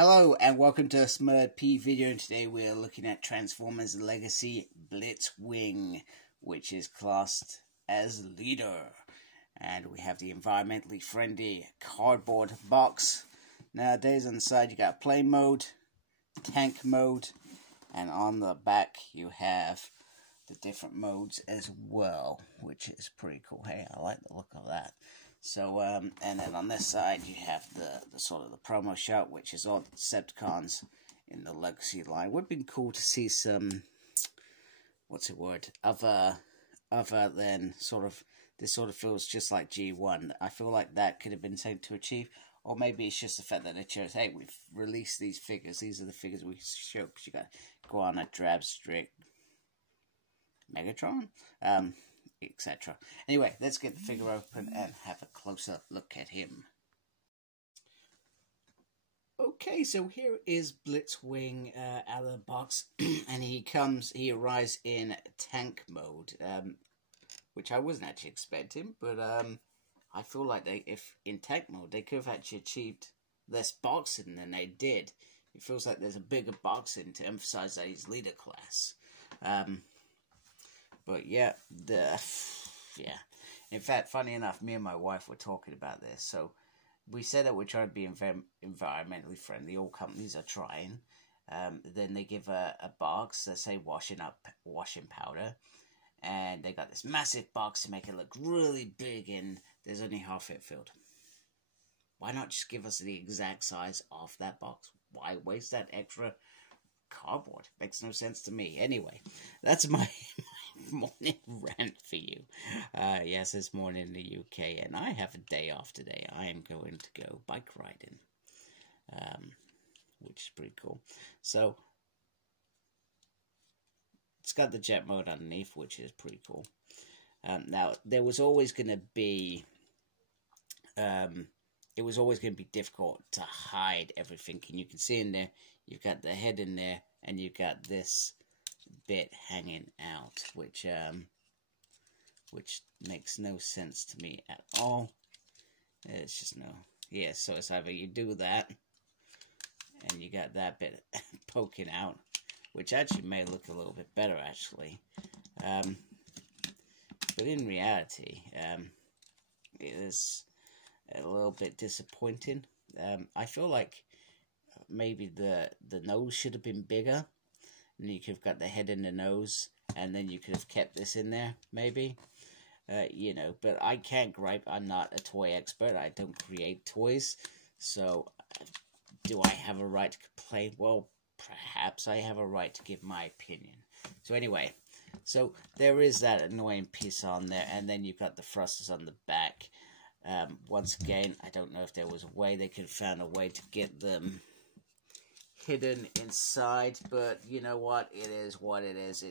Hello and welcome to a Smurd P video, and today we are looking at Transformers Legacy Blitzwing, which is classed as leader. And we have the environmentally friendly cardboard box. Nowadays on the side you got play mode, tank mode, and on the back you have the different modes as well, which is pretty cool. Hey, I like the look of that. So, and then on this side you have the sort of the promo shot, which is all the Decepticons in the Legacy line. Would have been cool to see some, what's the word, other than sort of, this sort of feels just like G1. I feel like that could have been something to achieve, or maybe it's just the fact that they chose, hey, we've released these figures, these are the figures we show, because you got Guana, Drabstrick, Megatron, etc. Anyway, let's get the figure open and have a closer look at him. Okay, so here is Blitzwing out of the box, and he arrives in tank mode, which I wasn't actually expecting, but I feel like if in tank mode they could have actually achieved less boxing than they did. It feels like there's a bigger boxing to emphasize that he's leader class. But yeah, in fact, funny enough, me and my wife were talking about this. So we said that we're trying to be environmentally friendly. All companies are trying. Then they give a box, let's say washing powder, and they got this massive box to make it look really big, and there's only half it filled. Why not just give us the exact size of that box? Why waste that extra cardboard? Makes no sense to me. Anyway, that's my morning rant for you. Yes, it's morning in the UK, and I have a day off today. I am going to go bike riding, which is pretty cool. So it's got the jet mode underneath, which is pretty cool. Now there was always going to be it was always going to be difficult to hide everything, and you can see in there you've got the head in there, and you've got this bit hanging out, which makes no sense to me at all. It's just no, yeah. So it's either you do that, and you got that bit poking out, which actually may look a little bit better actually, but in reality, it is a little bit disappointing. I feel like maybe the nose should have been bigger, and you could have got the head and the nose, and then you could have kept this in there, maybe. You know, but I can't gripe. I'm not a toy expert. I don't create toys. So, do I have a right to complain? Well, perhaps I have a right to give my opinion. So anyway, so there is that annoying piece on there, and then you've got the thrusters on the back. Once again, I don't know if there was a way they could have found a way to get them hidden inside, but you know what? It is what it is.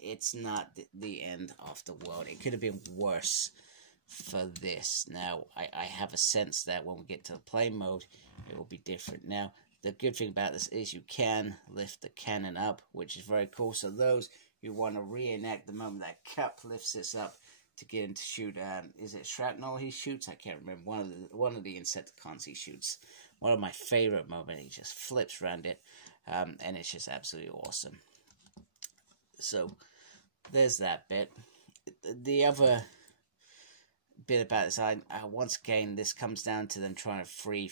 It's not the end of the world. It could have been worse for this. Now, I have a sense that when we get to the play mode, it will be different. Now, the good thing about this is you can lift the cannon up, which is very cool. So those who want to reenact the moment that Cap lifts this up to get him to shoot, is it shrapnel he shoots? I can't remember. One of the Insecticons he shoots. One of my favorite moments. He just flips around it, and it's just absolutely awesome. So there's that bit. The other bit about this, once again, this comes down to them trying to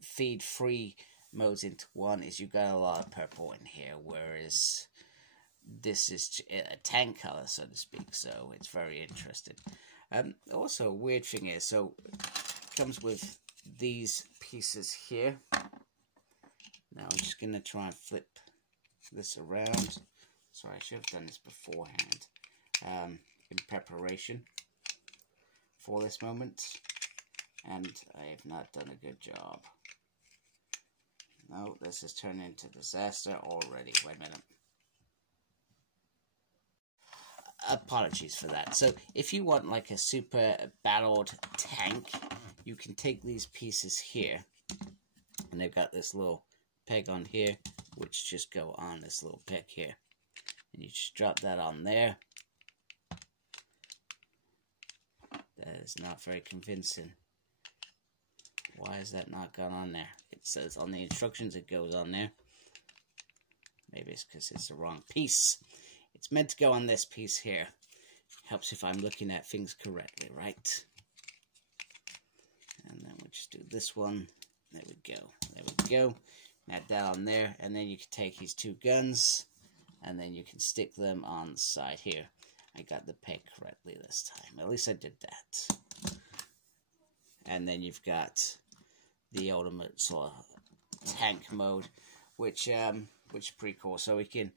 feed three modes into one. Is you got a lot of purple in here, whereas this is a tank color, so to speak. So it's very interesting. Also, a weird thing is, so it comes with these pieces here. Now I'm just gonna try and flip this around. Sorry, I should have done this beforehand, in preparation for this moment, and I have not done a good job. No, this is turning into disaster already. Wait a minute. Apologies for that. So if you want like a super battled tank, you can take these pieces here, and they've got this little peg on here, which just go on this little peg here, and you just drop that on there. That is not very convincing. Why is that not gone on there? It says on the instructions it goes on there. Maybe it's because it's the wrong piece. It's meant to go on this piece here. Helps if I'm looking at things correctly, right? And then we'll just do this one. There we go. There we go. Add that on there. And then you can take these two guns. And then you can stick them on the side here. I got the peg correctly this time. At least I did that. And then you've got the ultimate sort of tank mode, which is pretty cool. So we can,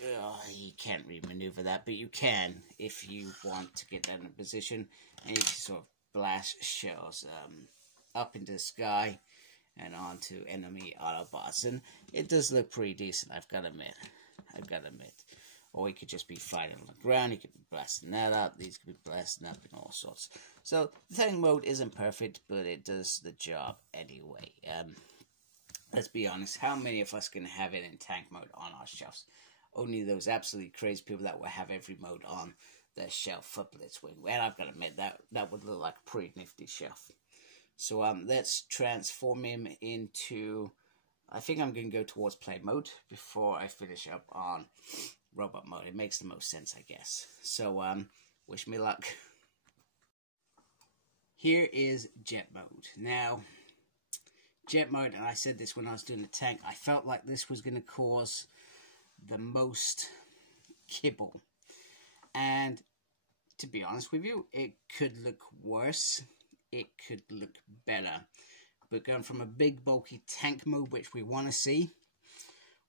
you can't re-maneuver that, but you can if you want to get that in a position, and you can sort of blast shells up into the sky and onto enemy Autobots, and it does look pretty decent. I've got to admit. Or he could just be fighting on the ground. He could be blasting that up. These could be blasting up and all sorts. So the tank mode isn't perfect, but it does the job anyway. Let's be honest. How many of us can have it in tank mode on our shelves? Only those absolutely crazy people that will have every mode on their shelf for Blitzwing. And I've got to admit that would look like a pretty nifty shelf. So let's transform him into. I think I'm going to go towards play mode before I finish up on robot mode. It makes the most sense, I guess. So, wish me luck. Here is jet mode. Now, jet mode, and I said this when I was doing the tank, I felt like this was going to cause the most kibble. And, to be honest with you, it could look worse. It could look better. But going from a big, bulky tank mode, which we want to see,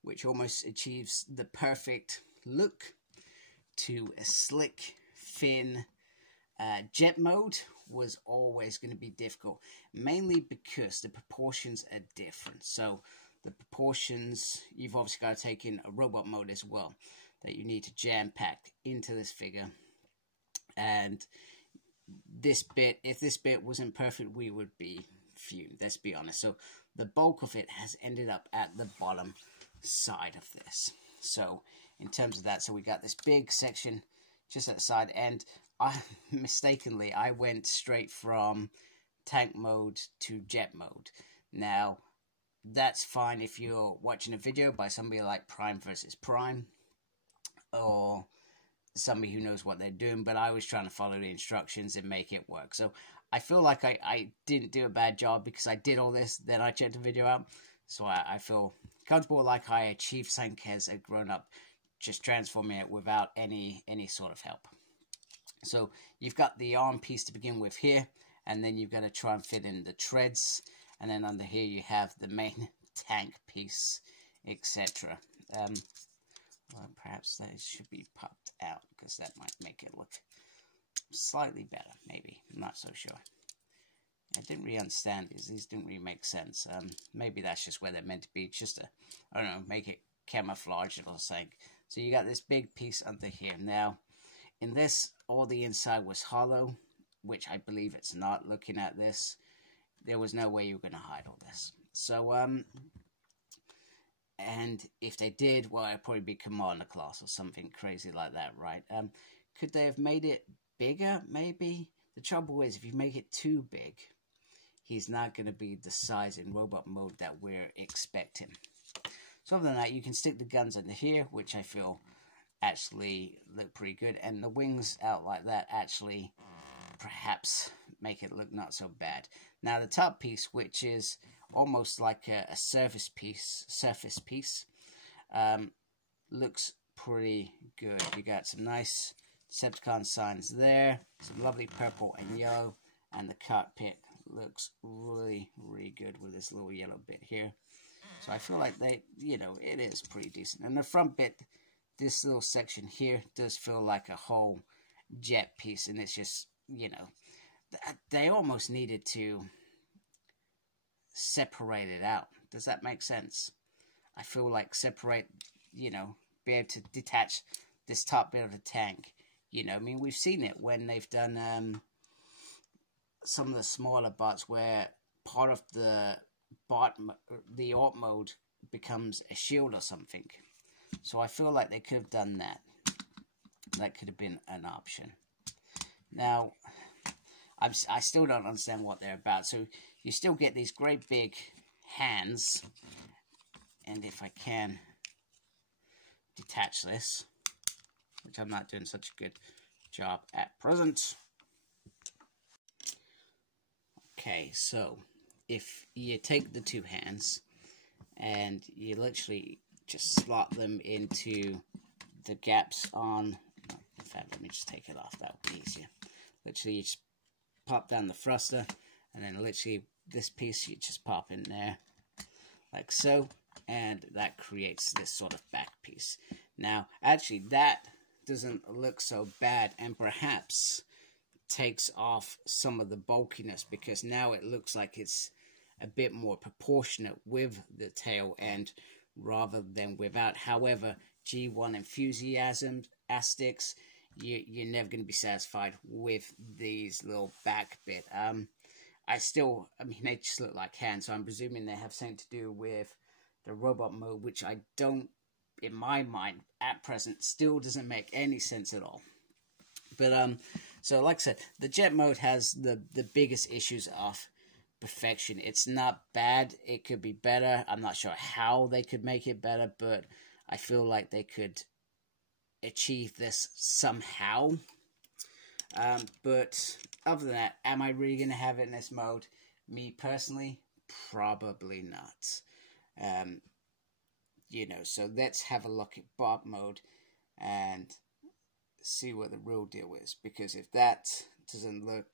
which almost achieves the perfect look, to a slick, thin jet mode was always going to be difficult. Mainly because the proportions are different. So the proportions, you've obviously got to take in a robot mode as well, that you need to jam-pack into this figure. And this bit, if this bit wasn't perfect, we would be fumed, let's be honest. So the bulk of it has ended up at the bottom side of this. So in terms of that, so we got this big section just at the side, and I mistakenly went straight from tank mode to jet mode. Now that's fine if you're watching a video by somebody like Prime versus Prime, or somebody who knows what they're doing, but I was trying to follow the instructions and make it work. So I feel like I didn't do a bad job because I did all this, then I checked the video out. So I feel comfortable, like I achieved something as a grown-up, just transforming it without any sort of help. So you've got the arm piece to begin with here, and then you've got to try and fit in the treads, and then under here you have the main tank piece, etc. Well, perhaps that should be popped out, because that might make it look slightly better, maybe. I'm not so sure. I didn't really understand these. These didn't really make sense. Maybe that's just where they're meant to be. Just to, I don't know, make it camouflage or something. So you got this big piece under here. Now, in this, all the inside was hollow, which I believe it's not. Looking at this, there was no way you were going to hide all this. So, and if they did, well, it'd probably be Commander class or something crazy like that, right? Could they have made it bigger, maybe? The trouble is, if you make it too big, he's not going to be the size in robot mode that we're expecting. So other than that, you can stick the guns under here, which I feel actually look pretty good. And the wings out like that actually perhaps make it look not so bad. Now the top piece, which is almost like a surface piece, looks pretty good. You got some nice Decepticon signs there, some lovely purple and yellow, and the cockpit looks really, really good with this little yellow bit here. So I feel like they, it is pretty decent. And the front bit, this little section here does feel like a whole jet piece, and it's just, they almost needed to separate it out. Does that make sense? I feel like separate, be able to detach this top bit of the tank. I mean, we've seen it when they've done some of the smaller bots where part of the ART mode becomes a shield or something. So I feel like they could have done that. That could have been an option. Now, I still don't understand what they're about. So you still get these great big hands, and if I can detach this, which I'm not doing such a good job at present. Okay, so if you take the two hands and you literally just slot them into the gaps on, in fact, let me just take it off, that would be easier. Literally, you just pop down the thruster, and then literally this piece you just pop in there, like so, and that creates this sort of back piece. Now, actually, that doesn't look so bad, and perhaps takes off some of the bulkiness, because now it looks like it's a bit more proportionate with the tail end rather than without. However, G1 enthusiastics, you're never going to be satisfied with these little back bit. I mean, they just look like hands, so I'm presuming they have something to do with the robot mode, which I don't, in my mind, at present, still doesn't make any sense at all. But, so like I said, the jet mode has the biggest issues of perfection. It's not bad. It could be better. I'm not sure how they could make it better, but I feel like they could achieve this somehow. But other than that, am I really going to have it in this mode? Me personally, probably not. You know, so let's have a look at Bob mode and see what the real deal is, because if that doesn't look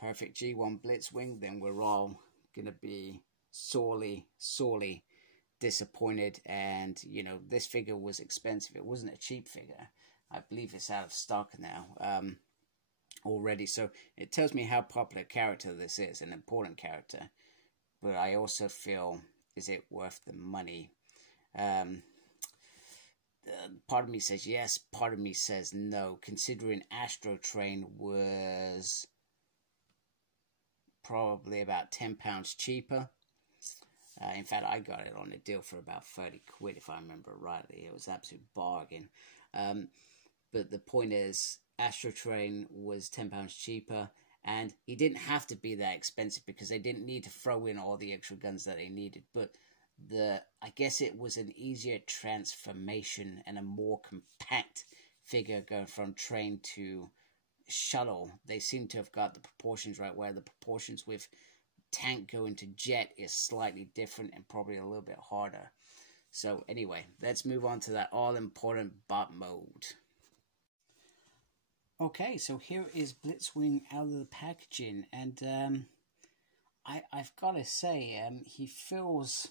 perfect G1 Blitzwing, then we're all gonna be sorely disappointed. And you know, this figure was expensive. It wasn't a cheap figure. I believe it's out of stock now already, so it tells me how popular a character this is, an important character. But I also feel, is it worth the money? Part of me says yes, part of me says no, considering Astro Train was probably about £10 cheaper. In fact, I got it on a deal for about 30 quid, if I remember rightly. It was an absolute bargain. But the point is, Astro Train was £10 cheaper, and he didn't have to be that expensive because they didn't need to throw in all the extra guns that they needed. But I guess it was an easier transformation and a more compact figure going from train to shuttle. They seem to have got the proportions right, where the proportions with tank going to jet is slightly different and probably a little bit harder. So anyway, let's move on to that all-important bot mode. Okay, so here is Blitzwing out of the packaging, and I've got to say, he feels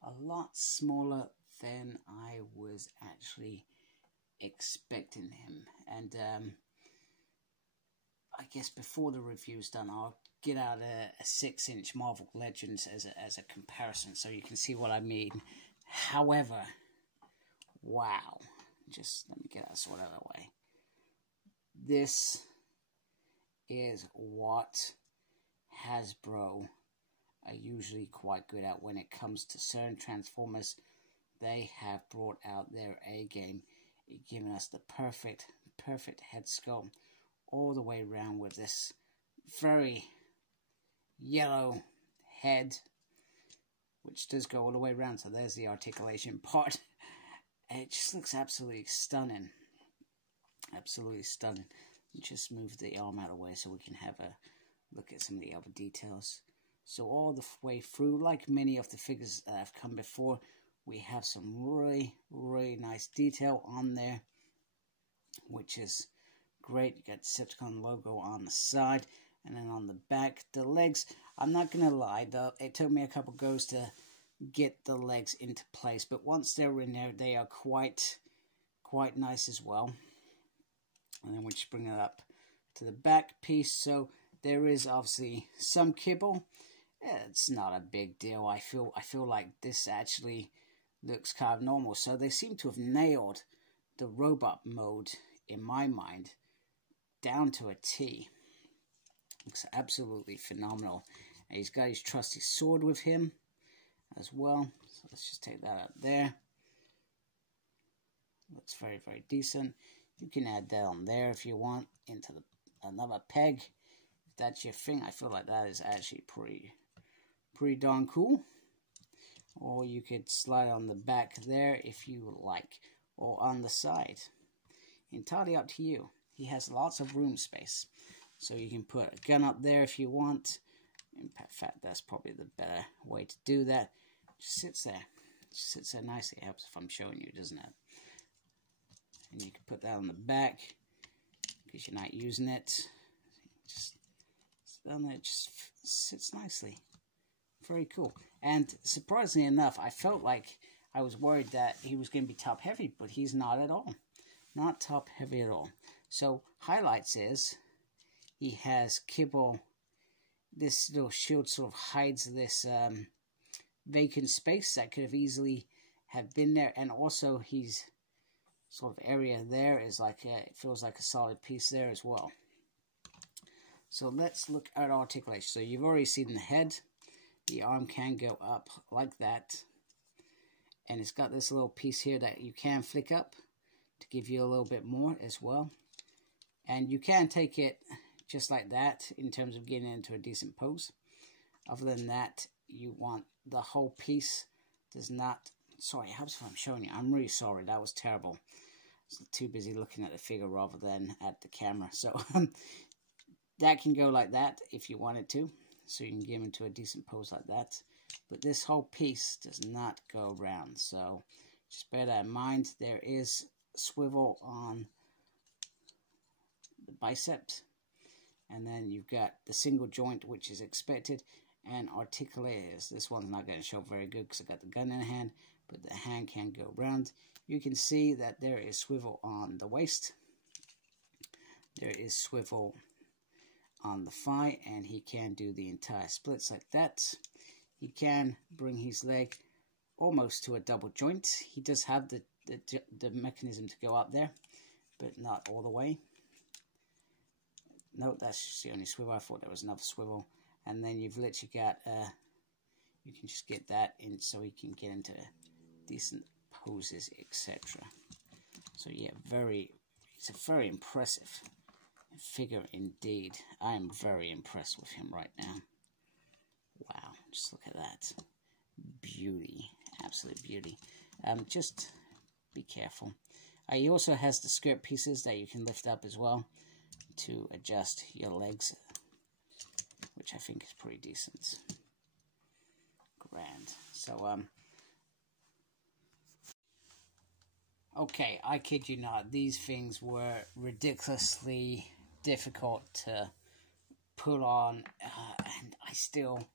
a lot smaller than I was actually expecting him. And I guess before the review's done, I'll get out a 6-inch Marvel Legends as a comparison, so you can see what I mean. However, wow, just let me get that sort of away. This is what Hasbro are usually quite good at when it comes to certain Transformers. They have brought out their A game, giving us the perfect head sculpt all the way around with this very yellow head, which does go all the way around. So there's the articulation part. It just looks absolutely stunning. Absolutely stunning. Just move the arm out of the way so we can have a look at some of the other details. So all the way through, like many of the figures that have come before, we have some really nice detail on there, which is great. You got the Decepticon logo on the side, and then on the back, the legs, I'm not going to lie, though, it took me a couple goes to get the legs into place, but once they're in there, they are quite nice as well. And then we just bring it up to the back piece. So there is obviously some kibble. It's not a big deal. I feel like this actually looks kind of normal. So they seem to have nailed the robot mode, in my mind, down to a T. Looks absolutely phenomenal. And he's got his trusty sword with him as well. So let's just take that out there. Looks very decent. You can add that on there if you want, into the another peg. If that's your thing, I feel like that is actually pretty darn cool. Or you could slide on the back there if you like, or on the side. Entirely up to you. He has lots of room space, so you can put a gun up there if you want. In fact, that's probably the better way to do that. Just sits there. Just sits there nicely. It helps if I'm showing you, doesn't it? And you can put that on the back because you're not using it. Just down there, it just sits nicely. Very cool. And surprisingly enough, I felt like I was worried that he was going to be top heavy, but he's not at all. Not top heavy at all. So highlights is he has kibble. This little shield sort of hides this vacant space that could have easily have been there, and also he's sort of area there is like it feels like a solid piece there as well. So let's look at articulation. So you've already seen the head. The arm can go up like that, and it's got this little piece here that you can flick up to give you a little bit more as well. And you can take it just like that in terms of getting into a decent pose. Other than that, you want the whole piece does not... Sorry, it helps if I'm showing you. I'm really sorry. That was terrible. I was too busy looking at the figure rather than at the camera. So that can go like that if you wanted to. So you can get into a decent pose like that. But this whole piece does not go round. So just bear that in mind. There is swivel on the biceps. And then you've got the single joint, which is expected. And articulators. This one's not going to show very good because I got the gun in the hand. But the hand can go round. You can see that there is swivel on the waist. There is swivel on the thigh, and he can do the entire splits like that. He can bring his leg almost to a double joint. He does have the mechanism to go up there, but not all the way. No, that's just the only swivel. I thought there was another swivel. And then you've literally got, you can just get that in so he can get into decent poses, etc. So yeah, it's a very impressive figure indeed. I am very impressed with him right now. Wow, just look at that. Beauty, absolute beauty. Just be careful. He also has the skirt pieces that you can lift up as well to adjust your legs, which I think is pretty decent. Grand. So, okay, I kid you not, these things were ridiculously difficult to put on, and I still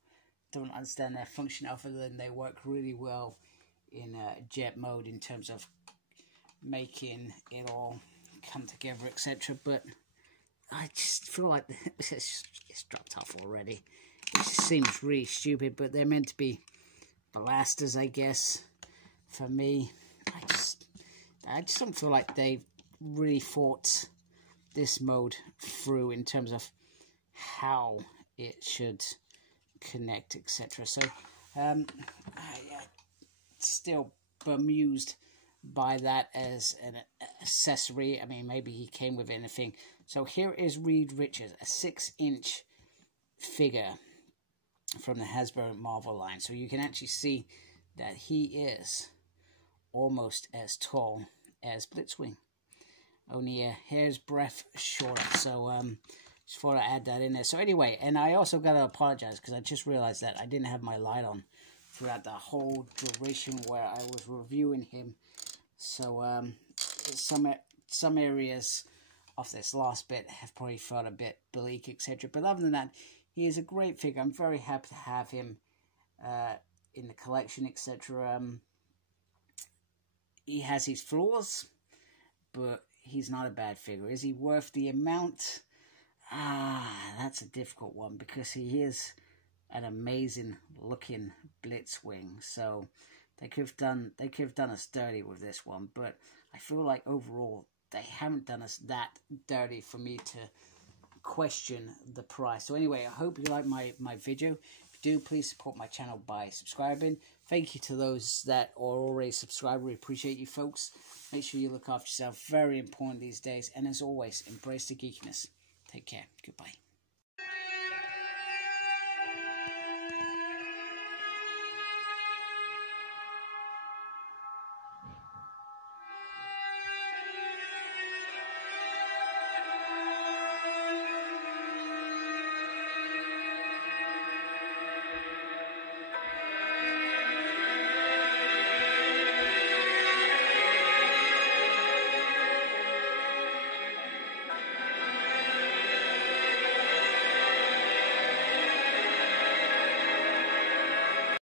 don't understand their function other than they work really well in jet mode in terms of making it all come together, etc. But I just feel like it's dropped off already. It just seems really stupid, but they're meant to be blasters, I guess. For me, I just don't feel like they've really thought this mode through in terms of how it should connect, etc. So I'm still bemused by that as an accessory. I mean, maybe he came with anything. So here is Reed Richards, a 6-inch figure from the Hasbro Marvel line. So you can actually see that he is almost as tall as Blitzwing, only a hair's breadth shorter. So just thought I'd add that in there. So anyway, and I also got to apologize because I just realized that I didn't have my light on throughout the whole duration where I was reviewing him. So some areas of this last bit have probably felt a bit bleak, etc. But other than that, he is a great figure. I'm very happy to have him in the collection, etc. He has his flaws, but he's not a bad figure. Is he worth the amount? That's a difficult one because he is an amazing looking Blitzwing. So they could have done us dirty with this one, but I feel like overall they haven't done us that dirty for me to question the price. So anyway, I hope you like my video. If you do, please support my channel by subscribing. Thank you to those that are already subscribed. We appreciate you folks. Make sure you look after yourself. Very important these days. And as always, embrace the geekiness. Take care. Goodbye.